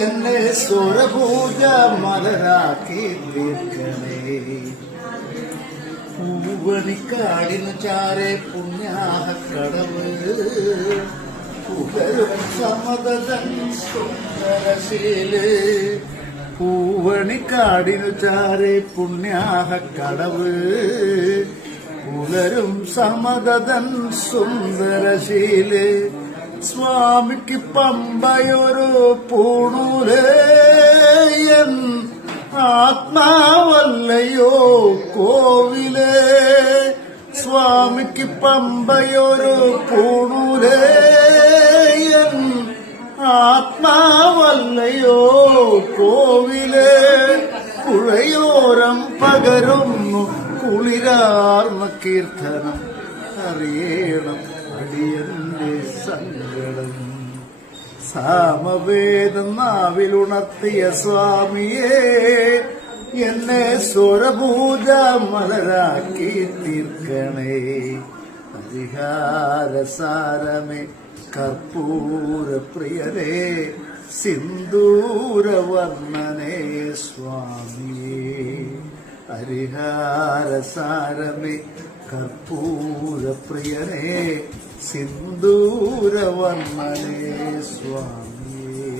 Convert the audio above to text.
എന്നെ സ്വരപൂജ മലരാക്കി തീർക്കണേ. പൂവണിക്കാടിനു ചാരെ പുണ്യാഹ കടവ് പുകരും സമ്മതൻ സുന്ദരശീൽ. പൂവണിക്കാടിനു ചാരെ പുണ്യാഹ കടവ് പുലരും സമതൻ സുന്ദരശീൽ. സ്വാമിക്ക് പമ്പയൊരു പൂണൂലേയൻ ആത്മാവല്ലയോ കോവിലേ. സ്വാമിക്ക് പമ്പയൊരു പൂണൂലേയൻ ആത്മാവല്ലയോ കോവിലേ. പുഴയോരം പകരുന്നു കുളിരാർന്ന കീർത്തനം അറിയണം. സങ്കടം. സാമവേദം നാവിലുണർത്തിയ സ്വാമിയെ എന്നെ സ്വരപൂജ മലരാക്കി തീർക്കണേ. പരിഹാരസാരമേ കർപ്പൂര പ്രിയരേ സിന്ദൂരവർണനേ സ്വാമിയേ. ഹരിഹാരസാരമേ കർപ്പൂര പ്രിയനേ സിന്ദൂരവർണനേ സ്വാമിയേ.